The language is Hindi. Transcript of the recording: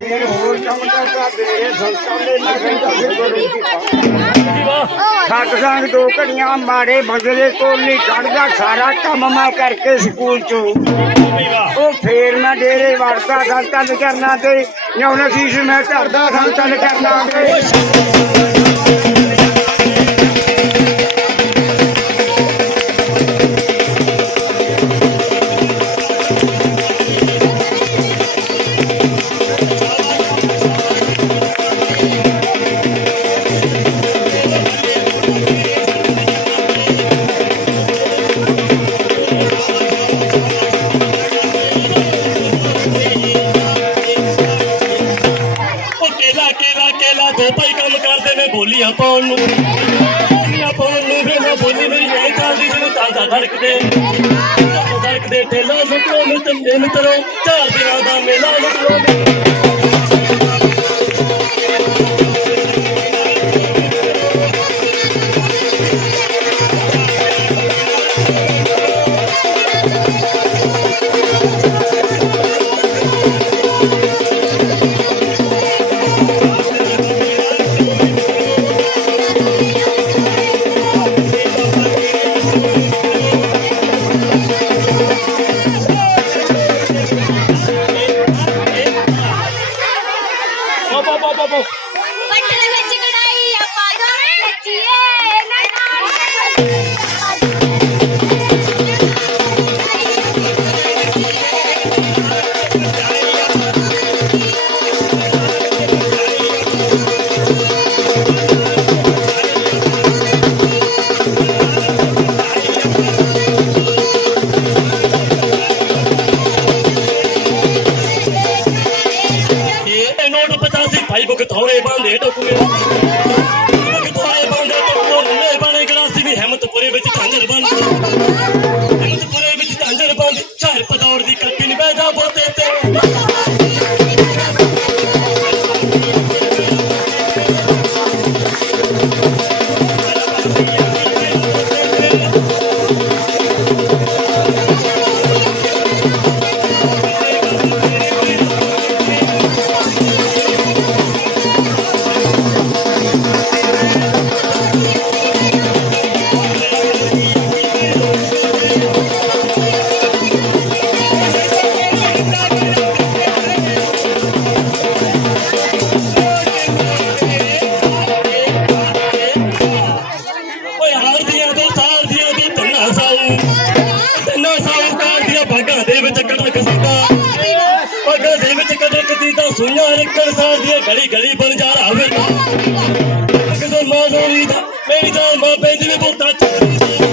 ਫਿਰ ਹੋਰ ਕੰਮ ਕਰਦਾ ਤੇਰੇ ਸੰਤਾਂ ਦੇ ਮੈਂ ਕਹਿੰਦਾ ਫਿਰ ਗੁਰੂ ਕੀ ਸੱਤ ਸੰਗ ਦੋ ਘੜੀਆਂ ਮਾਰੇ ਬਦਲੇ ਕੋਲ ਨਹੀਂ ਕੱਢਦਾ ਸਾਰਾ ਕੰਮ ਮੈਂ ਕਰਕੇ ਸਕੂਲ ਚੋਂ ਉਹ ਫੇਰ ਮੈਂ ਡੇਰੇ ਵੜਦਾ ਸੰਤਾਂ ਦੇ ਕਰਨਾ ਤੇ ਨਿਉਣਾ ਸੀਸ ਮੈਂ ਧਰਦਾ ਸੰਤਾਂ ਦੇ ਕਰਨਾ ਤੇ ਕੇਲਾ ਕੰਮ ਕਰਦੇ ਨੇ, ਬੋਲੀਆਂ ਪਾਉਣ ਨੂੰ। ਬੋਲੀਆਂ ਪਾਉਣ ਨੂੰ ਵੀ ਮੈਂ ਬੋਲੀ ਮੇਰੀ ਇਹ ਚੱਲਦੀ ਜਿਹਨੂੰ ਤਾਜ਼ਾ ਧੜਕਦੇ। ਤਾਜ਼ਾ ਧੜਕਦੇ, ਠੇਲਾ ਸੁੱਟੋ ਨੂੰ ਤੇ ਦਿਨ ਚਾਰ ਦਿਨਾਂ ਦਾ ਮੇਲਾ ਲੁੱਟੋ। வச்சுக்கடா ஐயா பாதம் நச்சியே நன்னா भाई को कथौरे बांधे डोकुए सुइया निकल साथ दिए, घड़ी बन जा रहा हमें किसान तो माँ मेरी जान माँ बेटी में बहुत तो अच्छा